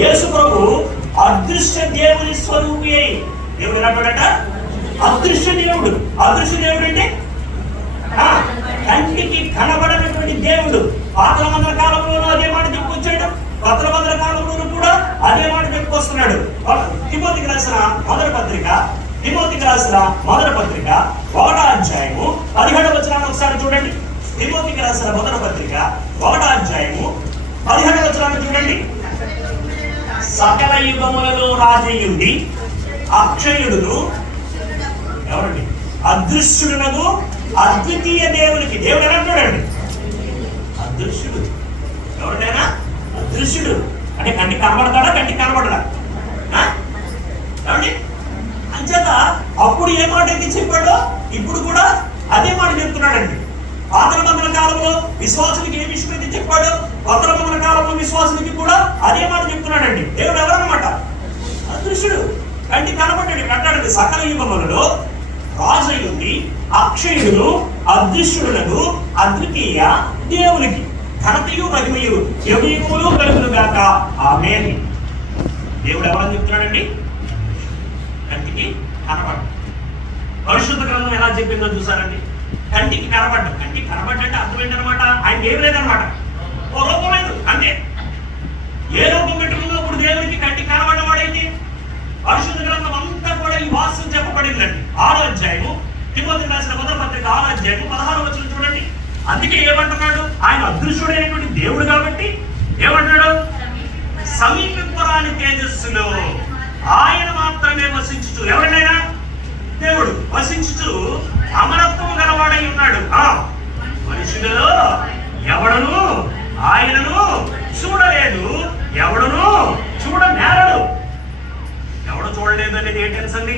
యేసు ప్రభు అదృశ్య దేవుని స్వరూపి అయి దేవుడు ఎలాంటాడట? అదృశ్య దేవుడు. అదృశ్య దేవుడు అంటే కంటికి కనబడనటువంటి దేవుడు. పాతల మందల కాలంలోనూ అదే మాట చెప్పుకొచ్చాడు, కొత్తల మందల కాలంలోనూ కూడా అదే మాట చెప్పుకొస్తున్నాడు. తిమోతికి రాసిన మొదటి పత్రిక 1వ అధ్యాయము 17వ వచనాన్ని ఒకసారి చూడండి. తిమోతికి రాసిన మొదటి పత్రిక 1వ అధ్యాయము 17వ వచనాన్ని చూడండి. సకల యుగములలో రాజయుడి అక్షయుడును ఎవరండి? అదృశ్యుడునగు అద్వితీయ దేవునికి. దేవుడు ఎలా అంటాడండి? అదృశ్యుడు. ఎవరినైనా అదృశ్యుడు అంటే కంటికి కనబడతాడా? కంటికి కనబడడా? ఏమండి? అంచేత అప్పుడు ఏ మాట అయితే చెప్పాడో ఇప్పుడు కూడా అదే మాట చెప్తున్నాడండి. పాతల మందల కాలంలో విశ్వాసులకి ఏ విషయం అయితే చెప్పాడో కొత్తల మందల కాలంలో విశ్వాసులకి కూడా అదే మాట చెప్తున్నాడండి. దేవుడు ఎవరన్నమాట? అదృశ్యుడు, కంటికి కనబడ్డాడు. అంటాడండి సకల యుగములలో రాజయుడి అక్షయుడు అదృశ్యుడునకు అద్వితీయ దేవునికి ఘనతయు మహిమయు యుగయుగములు కలుగును గాక ఆమేన్. దేవుడు ఎవరని చెప్తున్నాడండి? కంటికి కనబడ్డ. పరిశుద్ధ గ్రంథం ఎలా చెప్పిందో చూసారండి. కంటికి కనబడ్డ. కంటికి కనబడ్డంటే అర్థం ఏంటనమాట? ఆయన ఏం లేదనమాట, ఓ రూపం లేదు అంతే. ఏ రూపం పెట్టుకుందో ఇప్పుడు దేవునికి కంటికి కనబడ్డవాడైంది. పరిశుద్ధ గ్రంథం అంతా కూడా ఈ వాస్తవం చెప్పబడిందండి. 6వ అధ్యాయము తిమోతికి రాసిన మొదటి పత్రిక 6వ అధ్యాయము 16వ వచనం చూడండి. అందుకే ఏమంటున్నాడు? ఆయన అదృశ్యుడైనటువంటి దేవుడు కాబట్టి ఏమంటాడు? సమీపింపరాని తేజస్సులో ఆయన మాత్రమే వసించుచు. ఎవరినైనా దేవుడు వసించుచు అమరత్వము గలవాడై ఉన్నాడు. మనుషులలో ఎవడను ఆయనను చూడలేదు, ఎవడను చూడనేరడు. ఎవడు చూడలేదు అనేది ఏ టెన్స్ అండి?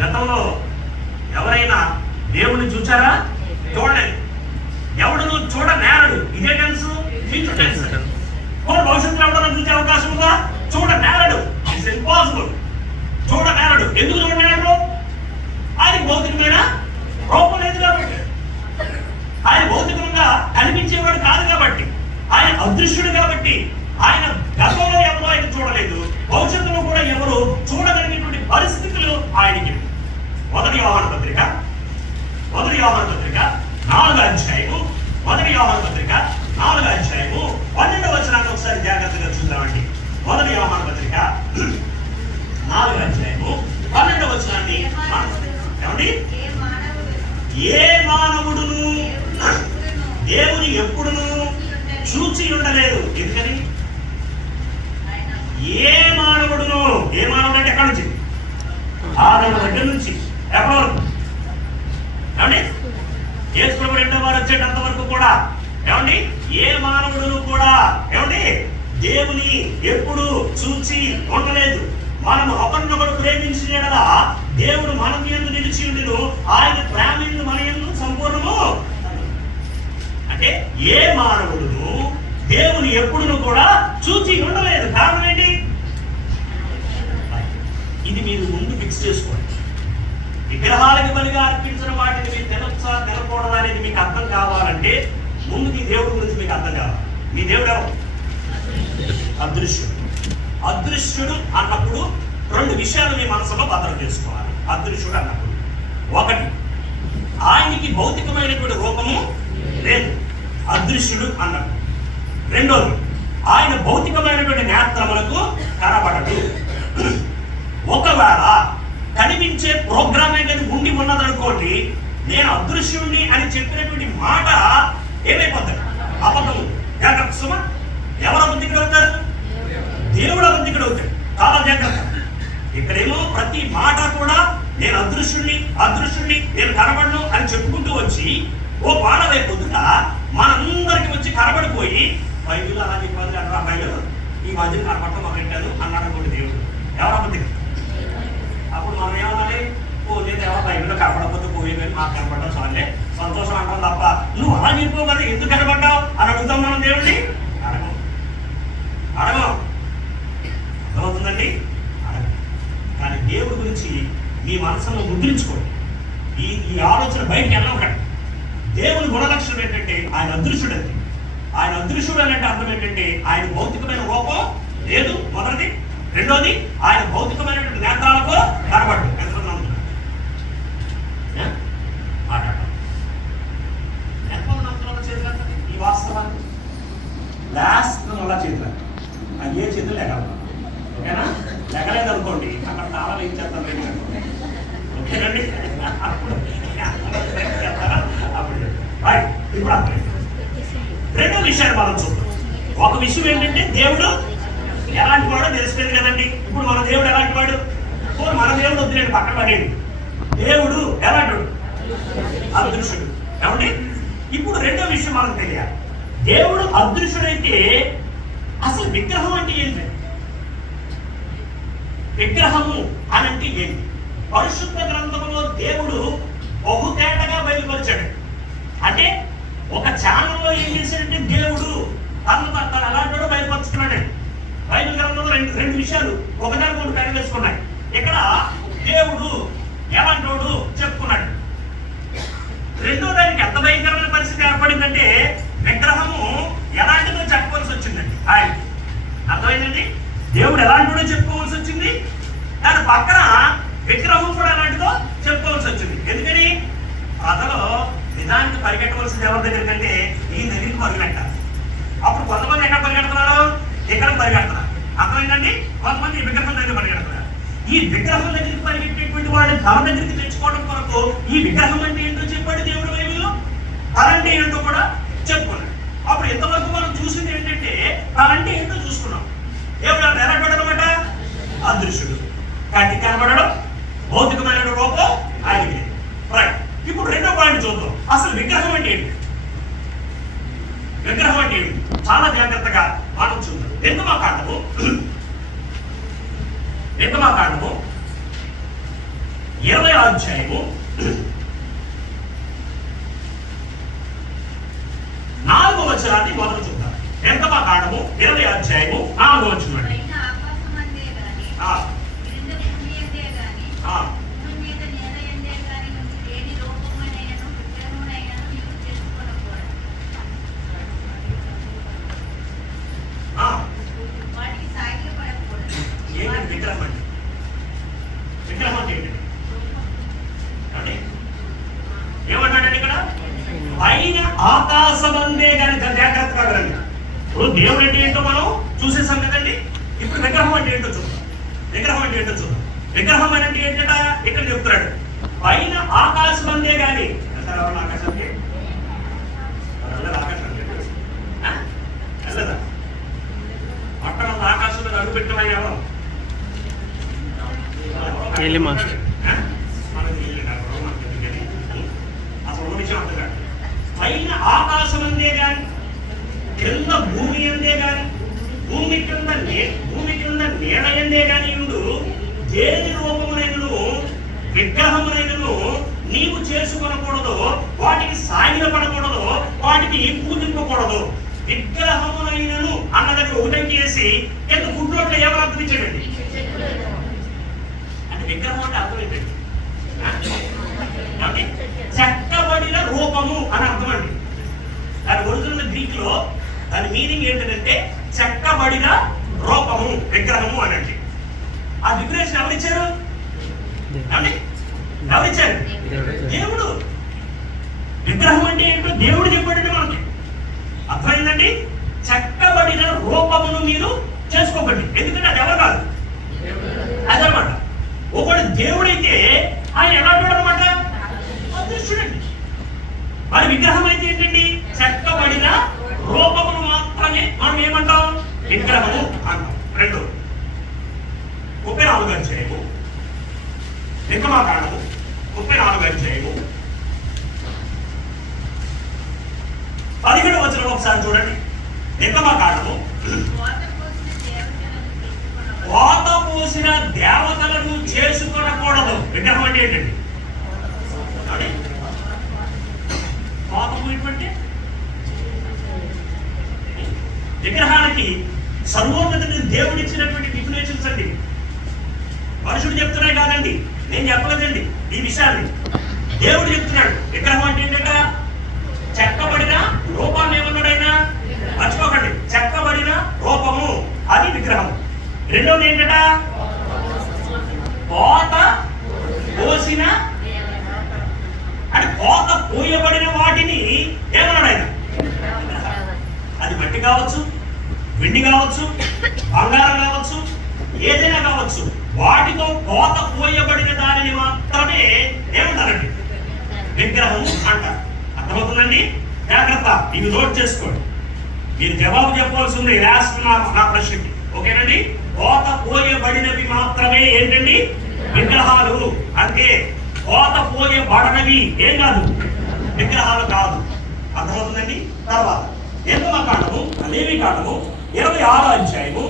గతంలో ఎవరైనా దేవుని చూచారా? చూడలేదు. ఎవడను చూడనేరడు. ఇదే టెన్స్, ఫ్యూచర్ టెన్స్. భవిష్యత్తులో ఎవడన్నా చూసే అవకాశం ఉందా? చూడనేరడు. It's impossible. చూడనేరడు. ఎందుకు చూడనేరడు? ఆయన భౌతికమైన రూపం లేదు కాబట్టి, ఆయన భౌతికంగా కనిపించేవాడు కాదు కాబట్టి, ఆయన అదృశ్యుడు కాబట్టి, ఆయన గతంలో ఎవరో ఆయన చూడలేదు, భవిష్యత్తులో కూడా ఎవరు చూడగలిగినటువంటి పరిస్థితులు ఆయనకి. మొదటి యోహాను పత్రిక 4వ అధ్యాయము 12వ వచనాన్ని ఒకసారి జాగ్రత్తగా చూద్దామండి. మొదటి యోహాను పత్రిక 4వ అధ్యాయము 12వ వచనాన్ని ఏమండి? ఏ మానవుడును దేవుని ఎప్పుడును చూచి ఉండలేదు. ఎందుకని? ఏ మానవుడును, ఏ మానవుడు అంటే ఎక్కడి నుంచి? ఆదాము దగ్గర నుంచి ఎక్కడి వరకు? ఏమండి? యేసు ప్రభు 2వ వారు వచ్చేటంత వరకు కూడా ఏమండి? ఏ మానవుడును కూడా ఏమండి దేవుని ఎప్పుడు చూచి ఉండలేదు. మనము ఒకరినొకరు ప్రేమించిన యెడల దేవుడు మన యందు నిలిచి ఉండును, ఆయన ప్రేమ యందు మన యందు సంపూర్ణము. అంటే ఏ మానవుడును దేవుని ఎప్పుడును కూడా చూచి ఉండలేదు. కారణం ఏంటి? ఇది మీరు ముందు ఫిక్స్ చేసుకోండి. విగ్రహాలకు బలిగా అర్పించిన వాటిని మీరు తినొచ్చా తినకూడదా అనేది మీకు అర్థం కావాలంటే ముందుకి దేవుడి గురించి మీకు అర్థం కావాలి. మీ దేవుడు ఎవరు? అదృశ్యుడు. అదృశ్యుడు అన్నప్పుడు 2 విషయాలు మీ మనసులో భద్రం చేసుకోవాలి. అదృశ్యుడు అన్నప్పుడు ఒకటి, ఆయనకి భౌతికమైనటువంటి రూపము లేదు అదృశ్యుడు అన్నప్పుడు. రెండోది, ఆయన భౌతికమైనటువంటి నేత్రములకు కనబడదు. ఒకవేళ కనిపించే ప్రోగ్రామే కానీ ఉండి ఉన్నదనుకోండి, నేను అదృశ్యుడిని అని చెప్పినటువంటి మాట ఏమైపోతాడు? అబద్ధము. జాగ్రత్త సుమ. ఎవరు అబద్ధికుడు అవుతారు? దేవుడు అబద్ధికుడు అవుతాడు. చాలా జాగ్రత్త. ఇక్కడేమో ప్రతి మాట కూడా నేను అదృశ్యుడిని నేను కనబడను అని చెప్పుకుంటూ వచ్చి ఓ పాట రేపొద్దుట మనందరికి వచ్చి కనబడిపోయి బైబిల్ అలా చెప్పాలి అంటారు. అబ్బాయిలు ఈ మధ్యన కనబడటం మొదలెట్టాను అన్నాడు అనుకోండి దేవుడు. ఎవరు అబద్ధికుడు? అప్పుడు మనం ఏమన్నాలి? ఓ నేను ఎవరు బైబిల్లో కనబడకపోతే పోయే కానీ మాకు కనబడ్డావు చాలే సంతోషం అంటాం తప్ప నువ్వు అలా చెప్పావు కదా ఎందుకు కనబడ్డావు అని అడుగుతాం మనం దేవుడిని? అడగం. అర్థమవుతుందండి? అడగం. కానీ దేవుడి గురించి మీ మనసును ముద్రించుకోండి. ఈ ఆలోచన బయటకు వెళ్ళకండి. దేవుని గుణలక్షణం ఏంటంటే ఆయన అదృశ్యుడంతే. ఆయన అదృశ్యుడు అంటే అర్థం ఏంటంటే ఆయన భౌతికమైన రూపం లేదు మొదటిది. రెండోది ఆయన భౌతికమైనటువంటి నేత్రాలకు కనబడు. ఎంతమంది చేతులు ఈ వాస్తవాన్ని లాస్ట్ అలా చేతులు ఏ చేతులు లెగల. ఓకేనా? లెగలేదు అనుకోండి అక్కడ తాళాలు ఏం చేస్తాను రెడీ అనుకోండి. ఓకేనండి? అప్పుడు ఇప్పుడు రెండో విషయాన్ని మనం చూద్దాం. ఒక విషయం ఏంటంటే దేవుడు ఎలాంటి వాడో తెలిసిపోయింది కదండి. ఇప్పుడు మన దేవుడు ఎలాంటి వాడు? మన దేవుడు వద్దులేండి, పక్కన పడేది. దేవుడు ఎలాంటి వాడు? అదృశ్యుడు. ఏమండి? ఇప్పుడు రెండో విషయం మనకు తెలియాలి. దేవుడు అదృశ్యుడైతే అసలు విగ్రహం అంటే ఏంటి? విగ్రహము అని అంటే ఏంటి? పరిశుద్ధ గ్రంథంలో దేవుడు బహుతేటగా బయలుపరిచాడు. అంటే ఒక ఛానల్లో ఏం చేశాడంటే దేవుడు తను ఎలాంటి బయలుపరుచుకున్నాడు. బైబిల్ గ్రంథంలో రెండు విషయాలు ఒకదాని మూడు పేరు వేసుకున్నాయి. ఇక్కడ దేవుడు ఎలాంటోడు చెప్పుకున్నాడు. రెండో దానికి ఎంత భయంకరమైన పరిస్థితి ఏర్పడిందంటే విగ్రహము ఎలాంటిదో చెప్పవలసి వచ్చిందండి. ఆయన అర్థమైందండి. దేవుడు ఎలాంటిదో చెప్పుకోవాల్సి వచ్చింది, దాని పక్కన విగ్రహం కూడా ఎలాంటిదో చెప్పుకోవాల్సి వచ్చింది. ఎందుకని? ప్రజలు నిజానికి పరిగెట్టవలసింది ఎవరి దగ్గరికి అంటే ఈ దగ్గరికి పరిగెట్టాలి. అప్పుడు కొంతమంది ఎక్కడ పరిగెడుతున్నారు? ఇక్కడ పరిగెడుతున్నారు. అర్థమైందండి. కొంతమంది ఈ విగ్రహం దగ్గర పరిగెడుతున్నారు. ఈ విగ్రహం దగ్గరికి పరిగెట్టేటువంటి వాడు తన దగ్గరికి తెచ్చుకోవడం కొరకు ఈ విగ్రహం అంటే ఏంటో చెప్పాడు దేవుడు బైబిల్లో. తనంటే ఏంటో కూడా చెప్పుకున్నాడు. అప్పుడు ఇంతవరకు మనం చూసింది ఏంటంటే తనంటే ఏంటో చూసుకున్నాం. దేవుడు ఎలాంటి అనమాట? అదృశ్యుడు. కంటికి కనబడడం, భౌతికమైన రూపం ఆయనకి. రైట్. ఇప్పుడు రెండో పాయింట్ చూద్దాం. అసలు విగ్రహం అంటే ఏంటి? విగ్రహం అంటే ఏంటి? చాలా జాగ్రత్తగా మనం చూద్దాం. నిర్గమకాండము 20వ అధ్యాయము 4వ వచనాన్ని మొదలు చూద్దాం. నిర్గమకాండము 20వ అధ్యాయము 4వ వచనం. ఏమన్నాడండి ఇక్కడ? పైన ఆకాశమందే కానీ జాగ్రత్తగా వినండి. ఇప్పుడు దేవుడు అంటే ఏంటో మనం చూసేసాం కదండి. ఇప్పుడు విగ్రహం అంటే ఏంటో చూద్దాం. విగ్రహం అంటే ఏంటో చూద్దాం. విగ్రహం అంటే ఏంటంట ఇక్కడ చెప్తున్నాడు. పైన ఆకాశమందే కానీ ఆకాశానికి వెళ్ళదా? మొట్టమొదటి ఆకాశంలో అడుగు పెట్టమని ఎవరు? పైన ఆకాశం అందే గాని కింద భూమి అందే గాని భూమి కింద నీడ ఎందే గాని దేని రూపమునైనను విగ్రహమునైనను నీవు చేసుకొనకూడదు, వాటికి సాగిలపడకూడదు, వాటికి పూజింపకూడదు. విగ్రహమునైనను అన్న దగ్గర ఒకటే చేసి కింద ఫుట్నోట్లో ఏమని అర్థం ఇచ్చాడండి? అంటే విగ్రహం అంటే అర్థం ఏంటండి? చెక్కబడిన రూపము అని అర్థం అండి. దాని ఒరిజినల్ గ్రీక్ లో దాని మీనింగ్ ఏంటంటే చెక్కబడిన రూపము, విగ్రహము అనండి. ఆ డిఫినేషన్ ఎవరిచ్చారు? ఎవరిచ్చారు? దేవుడు. విగ్రహం అంటే ఏంటో దేవుడు చెప్పాడంటే మనకి అర్థమైందండి. చెక్కబడిన రూపమును మీరు చేసుకోకండి. ఎందుకంటే అది ఎవరు కాదు, అదనమాట. ఒకడు దేవుడైతే ఆయన ఎలా అనమాట? అదృశ్యుడండి. మరి విగ్రహం అయితే ఏంటండి? చెక్కబడిన రూపమును మాత్రమే మనం ఏమంటాం? విగ్రహము అంటాం. రెండు 34వ అధ్యాయము నిర్గమకాండము 34వ అధ్యాయము 17వ వచనం ఒకసారి చూడండి. నిర్గమకాండము వాత పోసిన దేవతలను చేసుకొనకూడదు. విగ్రహం అంటే ఏంటండి? వాత పోయినటువంటి విగ్రహానికి సర్వోన్నత దేవుడు ఇచ్చినటువంటి డిఫినేషన్స్ అండి. మనుషుడు చెప్తున్నాయి కాదండి, నేను చెప్పలేదండి ఈ విషయాన్ని. దేవుడు చెప్తున్నాడు. విగ్రహం అంటే ఏంటంట? చెక్కబడిన రూపాన్ని ఏమన్నాడైనా మర్చిపోకండి, చెక్కబడిన రూపము అది విగ్రహం. రెండోది ఏంటట? కోత పోసిన, అంటే కోత పోయబడిన వాటిని ఏమన్నాడు ఆయన? అది మట్టి కావచ్చు, వెండి కావచ్చు, బంగారం కావచ్చు, ఏదైనా కావచ్చు, వాటితో కోత పోయబడిన దానిని మాత్రమే ఏమంటారండి? విగ్రహం అంటారు. అర్థమవుతుందండి? జాగ్రత్త, ఇవి నోట్ చేసుకోండి. మీరు జవాబు చెప్పవలసి ఉంది రాస్తున్నాను నా ప్రశ్నకి. ఓకేనండి? కోత పోయబడినవి మాత్రమే ఏంటండి? విగ్రహాలు. అంటే కోత పోయబడనవి ఏం కాదు, విగ్రహాలు కాదు. అర్థమవుతుందండి? తర్వాత నిర్గమకాండము, లేవీకాండము 26వ అధ్యాయము,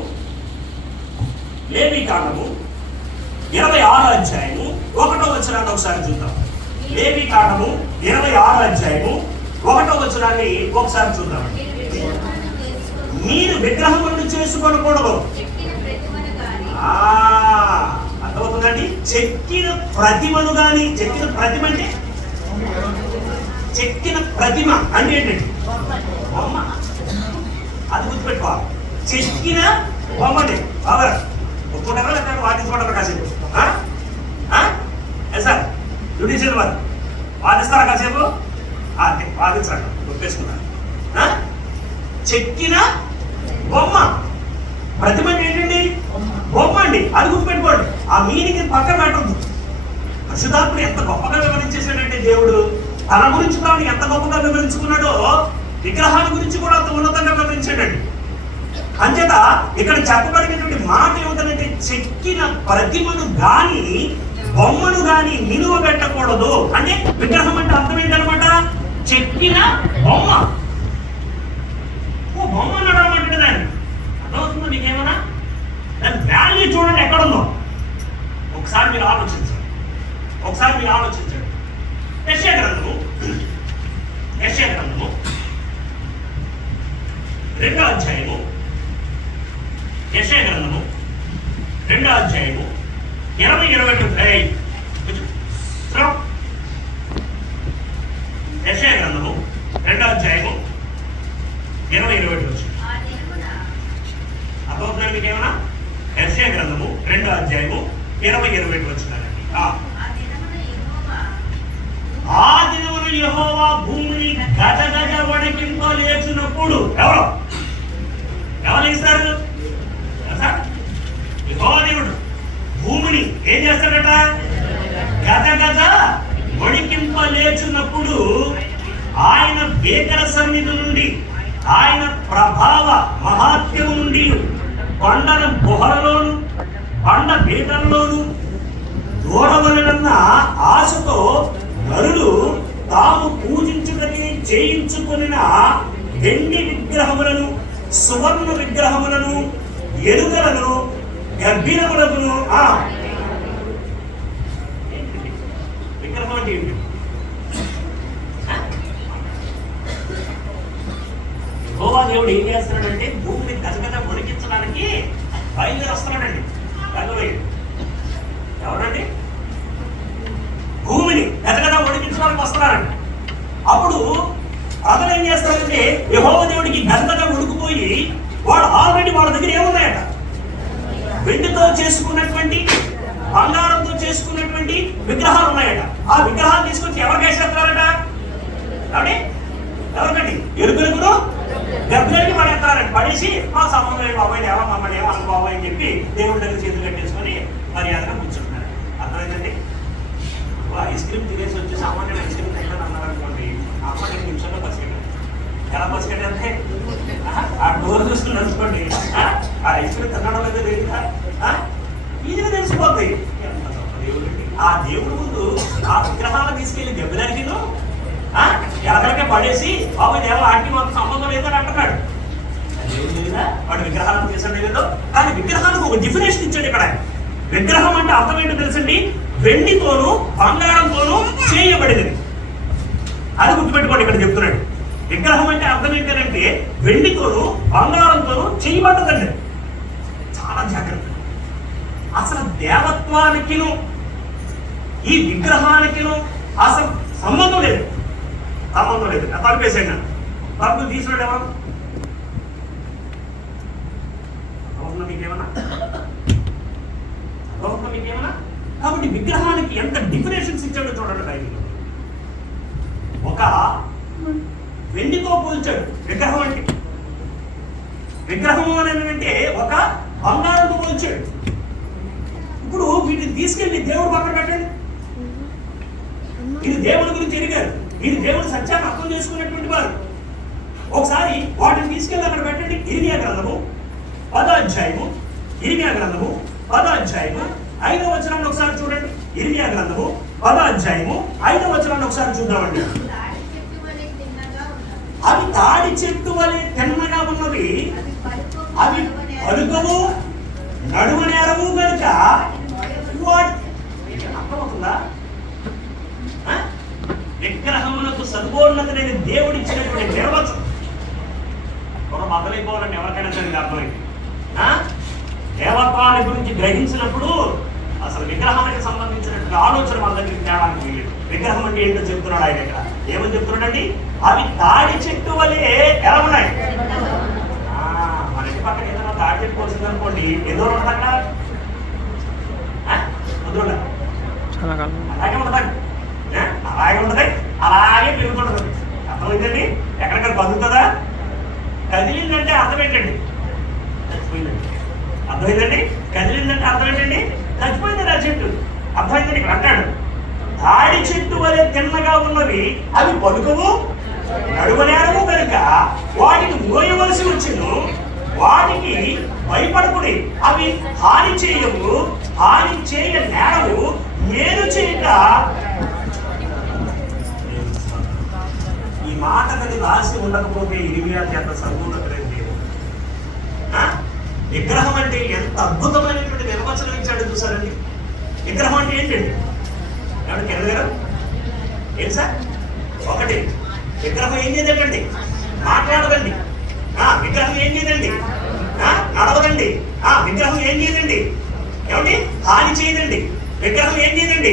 లేవీకాండము 26వ అధ్యాయము 1వ వచనాన్ని ఒకసారి చూద్దాం. లేవీకాండము 26వ అధ్యాయము 1వ వచనాన్ని ఒకసారి చూద్దాం. మీరు విగ్రహములను చేసుకోకూడదు. అర్థమవుతుందండి? చెక్కిన ప్రతిమను గాని, చెక్కిన ప్రతిమ అంటే చెక్కిన ప్రతిమ అంటే ఏంటండి? బొమ్మ. అది గుర్తుపెట్టుకోవాలి. చెక్కిన బొమ్మని ఒప్పుకుంటారా లేదా? వాదించుకుంటారా కాసేపు? సార్ జ్యుడిషియల్ వారు వాదిస్తారా కాసేపు? వాదించాలి, ఒప్పేసుకున్నారు. చెక్కిన బొమ్మ. ప్రతిమ ఏంటండి? బొమ్మ అండి. అది గుర్తుపెట్టుకోండి. ఆ మీనింగ్ పక్కన పెట్టద్దు. పరిశుద్ధాత్ముడు ఎంత గొప్పగా వివరించేశాడంటే దేవుడు తన గురించి తాను ఎంత గొప్పగా వివరించుకున్నాడో విగ్రహాల గురించి కూడా అంత ఉన్నతంగా వివరించాడండి. అంచేత ఇక్కడ చెప్పబడినటువంటి మాట ఏమిటంటే చెక్కిన ప్రతిమను గాని బొమ్మను గాని నిలువ పెట్టకూడదు. అంటే విగ్రహం అంటే అర్థం ఏంటనమాట? చెక్కిన బొమ్మ. బొమ్మ అనడం అంటే దాన్ని అర్థమవుతుందో మీకేమన్నా? దాని వాల్యూ చూడండి ఎక్కడుందో. ఒకసారి మీరు ఆలోచించండి. యెషయా గ్రంథము 2వ అధ్యాయము, యెషయా గ్రంథము 2వ అధ్యాయము 20-21. యెషయా గ్రంథము 2వ అధ్యాయము 20-21. అర్థమవుతుందండి మీకేమన్నా? యెషయా గ్రంథము 2వ అధ్యాయము 20-21 వచ్చినారండి. ఆ దినమున యెహోవా భూమిని గజగజ వణికింప లేచినప్పుడు ఎవరు లేస్తారు? యెహోవా దేవుడు భూమిని ఏం చేస్తాడట? గజగజ వణికింప లేచినప్పుడు ఆయన భీకర సన్నిధి నుండి, ఆయన ప్రభావ మహాత్మ్యము నుండి కొండల గుహలలోను కొండ పీఠంలోను దూరవలనన్న ఆశతో నరులు తాము పూజించుటని చేయించుకున్న వెండి విగ్రహములను, సువర్ణ విగ్రహములను, ఎలుకలను, గర్భిణములను. విగ్రహం అంటే ఏంటి? యెహోవా దేవుడు ఏం చేస్తున్నాడంటే భూమిని గజగజ వణికించడానికి బయలుదేరి వస్తున్నాడండి. ఎవరండి? భూమిని గజగజ వణికించడానికి వస్తున్నారండి. అప్పుడు అతను ఏం చేస్తాడంటే యెహోవా దేవుడికి గజగజ వణుకుపోయి వాడు ఆల్రెడీ వాళ్ళ దగ్గర ఏమున్నాయట? వెండితో చేసుకున్నటువంటి, బంగారంతో చేసుకున్నటువంటి విగ్రహాలు ఉన్నాయట. ఆ విగ్రహాలు తీసుకొచ్చి ఎవరికి వేసేస్తారట? ఎవరికండి? ఎరుకులకు గర్భిణులకి పడేస్తారండి. పడేసి మా సంబంధం లేదు బాబాయ్, దేవా మమ్మల్ని ఏమో అను బాబాయ్ అని చెప్పి దేవుడి దగ్గర చేతులు కట్టేసుకొని మర్యాదగా కూర్చుంటున్నారు. అర్థమైందండి? ఐస్ క్రీమ్ తినేసి వచ్చి సామాన్య ఐస్ క్రీమ్ తింటాను అన్నారు అనుకోండి, అమ్మ 2 నిమిషాల్లో పసిగట్టారు. ఎలా పసిగట్టారంటే ఆ డోర్ చూసుకుని నడుచుకోండి, ఆ ఐస్ క్రీమ్ తినడం అయితే తెలియదా? ఈజీగా తెలిసిపోతాయి. ఆ దేవుడి ముందు ఆ విగ్రహాలను తీసుకెళ్లి దెబ్బలాడికి ఎలాగలకే పడేసి బాబు దేవ ఆంటీ మాకు సంబంధం లేదని అంటున్నాడు. దేవుడు తెలియదా వాడు విగ్రహాలను చేసాడు లేదో? కానీ విగ్రహానికి ఒక డెఫినేషన్ ఇచ్చాడు ఇక్కడ. విగ్రహం అంటే అర్థం ఏంటో తెలుసండి? వెండితోనూ బంగారంతోనూ చేయబడినది. అది గుర్తుపెట్టుకోండి. ఇక్కడ చెప్తున్నాడు విగ్రహం అంటే అర్థం ఏంటంటే వెండితోనూ బంగారంతోనూ చేయబడ్డదండి. చాలా జాగ్రత్త. అసలు దేవత్వానికిను ఈ విగ్రహానికిను అసలు సంబంధం లేదు. తలుపేసాడు. తలుపు తీసినాడు ఎవరు? మీకేమన్నా? అర్థమవుతుందా మీకేమన్నా? కాబట్టి విగ్రహానికి ఎంత డిఫినేషన్స్ ఇచ్చాడో చూడండి బైబిల్లో. ఒక వెండితో పోల్చాడు విగ్రహం అంటే. విగ్రహం అంటే ఒక బంగారంతో పోల్చాడు. ఇప్పుడు వీటిని తీసుకెళ్ళి దేవుడు పక్కన పెట్టండి. ఇది దేవుడి గురించి ఎరిగారు, ఇది దేవుడి సత్యాన్ని అర్థం చేసుకునేటువంటి వారు. ఒకసారి వాటిని తీసుకెళ్ళి అక్కడ పెట్టండి. ఇర్మియా గ్రంథము 10వ అధ్యాయము, ఇర్మియా గ్రంథము 10వ అధ్యాయము 5వ వచనాన్ని ఒకసారి చూడండి. ఇర్మియా గ్రంథము 10వ అధ్యాయము 5వ వచనాన్ని ఒకసారి చూద్దామండి. అవి తాడి చెట్టు వలె తిన్నగా ఉన్నవి, అవి పలుకవు నడుమ నేరవు కనుక. అర్థమవుతుందా? విగ్రహములకు సర్వోన్నతుడైన దేవుడు ఇచ్చినటువంటి నిర్వచనం ఒక మొదలైపోవాలని ఎవరికైనా సరే అర్థమైంది. దేవత్వాన్ని గురించి గ్రహించినప్పుడు అసలు విగ్రహానికి సంబంధించినటువంటి ఆలోచన మన దగ్గరికి తేడానికి వీలేదు. విగ్రహం అంటే ఏంటో చెప్తున్నాడు ఆయన ఇక్కడ. ఏమని చెప్తున్నాడండి? అవి తాడి చెట్టు వలె ఎలా ఉన్నాయి? మన ఇంటి పక్కన ఏదైనా తాడి చెట్టు వచ్చింది అనుకోండి, ఏదో ఉంటుంది అక్కడ, అలాగే ఉంటుందండి, అలాగే ఉంటుంది, అలాగే పెరుగుతుంటుంది. అర్థమైందండి? ఎక్కడిక్కడ బతుకుతుందా? కదిలిందంటే అర్థం ఏంటండి? చచ్చిపోయిందండి. అర్థమైందండి? కదిలిందంటే అర్థం ఏంటండి? చచ్చిపోయిందండి ఆ చెట్టు. అర్థమైందండి? ఇక్కడ అంటాడు తాడి చెట్టు వలె తిన్నగా ఉన్నవి, అవి పలుకవు నడువనేరవు కనుక వాటిని మోయవలసి వచ్చును. వాటికి భయపడకుడి, అవి హాని చేయవు, హాని చేయ నేరవు, మేలు చేయక. ఈ మాట కది రాసి ఉండకపోతే ఇర్మియా ఎంత సంపూర్ణతలేదు. విగ్రహం అంటే ఎంత అద్భుతమైనటువంటి నిర్వచనం ఇచ్చాడు చూసారండి. విగ్రహం అంటే ఏంటండి? ఎవరికి ఎరగారు? ఏంటి సార్? ఒకటి, విగ్రహం ఏం చేయదండి? మాట్లాడదండి. విగ్రహం ఏం చేయదండి? నడవదండి. విగ్రహం ఏం చేయదండి? ఏమండి? హాని చేయదండి. విగ్రహం ఏం చేయదండి?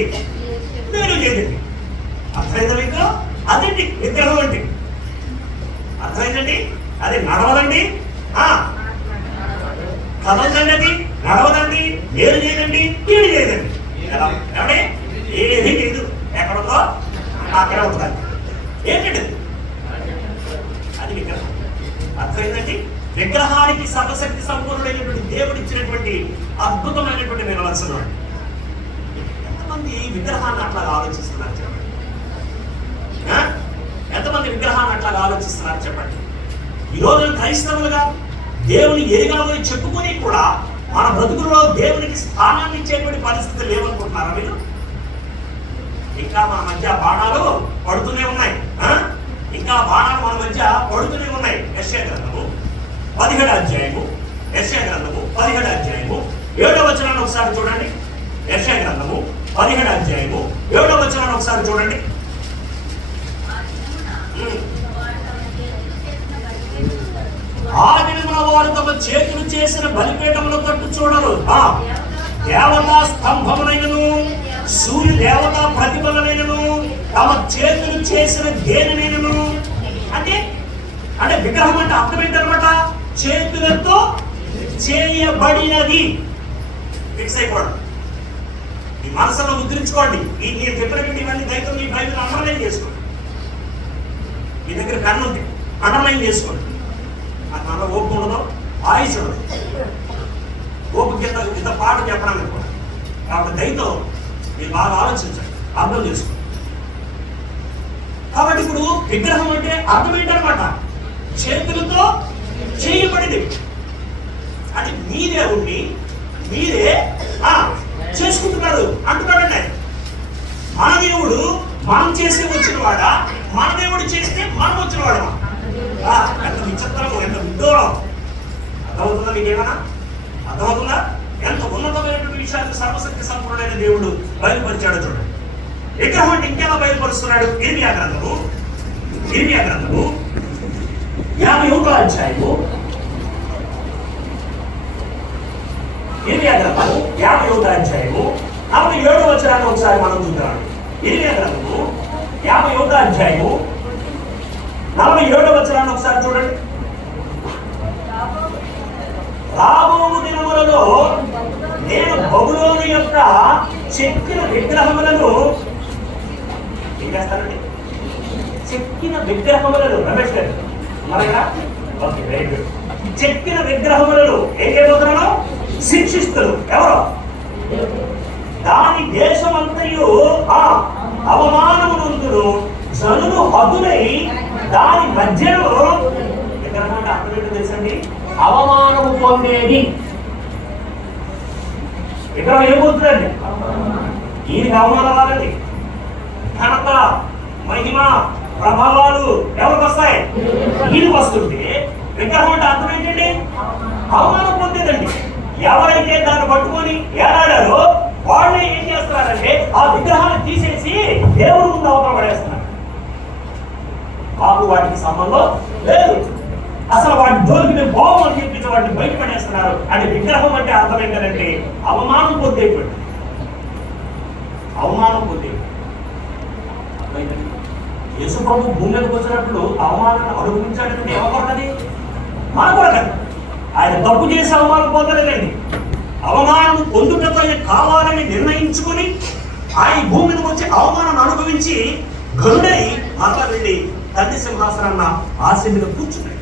మేలు చేయదండి. అర్థమైందా మీకు? అదండి విగ్రహం అంటే. అర్థమైందండి? అది నడవదండి, కదలదండి, అది నడవదండి, మేలు చేయదండి, కీడు చేయదండి. ఏమండి? ఏమీ లేదు. ఎక్కడుందో అక్కడే ఉంటుంది. ఏంటండి అది విగ్రహం. అర్థమైందండి? విగ్రహానికి సర్వశక్తి సంపూర్ణుడైనటువంటి దేవుడు ఇచ్చినటువంటి అద్భుతమైనటువంటి నిర్వచనం. ఎంతమంది విగ్రహాన్ని అట్లాగా ఆలోచిస్తున్నారు చెప్పండి? ఎంతమంది విగ్రహాన్ని అట్లాగా ఆలోచిస్తున్నారు చెప్పండి? ఈ రోజు క్రైస్తవులుగా దేవుని ఎరిగామని చెప్పుకొని కూడా మన బ్రతుకుల్లో దేవునికి స్థానాన్ని ఇచ్చేటువంటి పరిస్థితులు లేవనుకుంటున్నారా మీరు? ఇంకా మన మధ్య బాణాలు పడుతూనే ఉన్నాయి. ఇంకా బాణాలు మన మధ్య పడుతూనే ఉన్నాయి. యెషయా గ్రంథము 17వ అధ్యాయము, యెషయా గ్రంథము 17వ అధ్యాయము 7వ వచనాన్ని ఒకసారి చూడండి. యెషయా గ్రంథము 17వ అధ్యాయము 7వ వచనాన్ని ఒకసారి చూడండి. ఆ దినమున వారు తమ చేతులు చేసిన బలిపీఠముల తట్టు చూడరు. దేవతా స్తంభమునైనను సూర్య దేవతా ప్రతిమలనైనను తమ చేతులు చేసిన దేనినైనను. అంటే అంటే విగ్రహం అంటే అర్థం ఏంటనమాట? చేతులతో చేయబడినది. ఫిక్స్ అయిపోవడం. ఈ మనసులో ముద్రించుకోండి. నేను చెప్పినటువంటి ఇవన్నీ దయతో మీ బైబిల్ అండర్లైన్ చేసుకోండి. మీ దగ్గర కన్ను ఉంది, అండర్లైన్ చేసుకోండి. నాకు మన ఓపు ఉండదు, వాయిస్ ఉండదు. ఓపు కింద ఇంత పాట చెప్పడానికి కూడా. కాబట్టి దయతో మీరు బాగా ఆలోచించండి, అర్థం చేసుకోండి. కాబట్టి ఇప్పుడు విగ్రహం అంటే అర్థం ఏంటనమాట? చేతులతో చేయబడింది. అంటే మీ దేవుణ్ణి మీరే చేసుకుంటున్నారు అంటున్నాడండి. మన దేవుడు మనం చేస్తే వచ్చిన వాడా? మన దేవుడు చేస్తే మనం వచ్చిన వాడా? ఎంత విచిత్రము, ఎంత విడ్డూరం. అర్థమవుతుందా మీకేమన్నా? అర్థమవుతుందా? ఎంత ఉన్నతమైనటువంటి విషయాలు సర్వశక్తి సంపూర్ణమైన దేవుడు బయలుపరిచాడు చూడండి. విగ్రహం అంటే ఇంకెలా బయలుపరుస్తున్నాడు? ఇర్మియా గ్రంథము 51వ అధ్యాయము, ఇర్మియా గ్రంథము 51వ అధ్యాయము 47వ వచనాన్ని ఒకసారి మనం చూద్దాం. ఇర్మియా గ్రంథము 51వ అధ్యాయము 47వ వచనాన్ని ఒకసారి చూడండి. రాబోవు దినములలో బబులోను యొక్క చెక్కిన విగ్రహములను ఏం చేస్తారండి? చెక్కిన విగ్రహములను రమేష్ గారు ఉన్నారా? Okay, very good. చెక్కిన విగ్రహములను ఏం చేయబోతున్నాను? శిక్షిస్తారు. ఎవరు? దాని దేశమంతయు అవమానమునందును జనులు హద్దులై దాని మధ్యలో విగ్రహం అంటే అర్థం ఏంటో తెలుసండి? అవమానము పొందేది. విగ్రహం ఏమవుతుందండి? ఈయనకి అవమానం రాదండి. ఘనత, మహిమ, ప్రభావాలు ఎవరికి వస్తాయి? ఈయనకి వస్తుంది. విగ్రహం అంటే అర్థం ఏంటండి? అవమానం పొందేదండి. ఎవరైతే దాన్ని పట్టుకొని ఏడాడారో వాళ్ళే ఏం చేస్తున్నారంటే ఆ విగ్రహాన్ని తీసేసి దేవుడు ముందు అవతల పడేస్తున్నారు. మాకు వాటికి సంబంధం లేదు, అసలు వాటి జోలికి మేము బాగుమని చెప్పించి వాటిని బయట పడేస్తున్నారు. అంటే విగ్రహం అంటే అర్థం ఏంటంటే అవమానం పొందేటువంటి, అవమానం పొందే. యేసు ప్రభు భూమి మీదకి వచ్చినప్పుడు అవమానాన్ని అనుభవించాడంటే ఎవరున్నది? మన కొరకండి. ఆయన తప్పు చేసి అవమానం పొందలేదండి. అవమానం పొందుటతో కావాలని నిర్ణయించుకుని ఆయన భూమి మీదకి వచ్చి అవమానాన్ని అనుభవించి గరుడై మరలా వెళ్ళి తండ్రి సింహాసనాన్న ఆశ మీద కూర్చున్నాడు.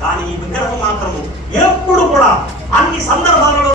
కానీ ఈ విగ్రహం మాత్రము ఎప్పుడు కూడా అన్ని సందర్భాలలో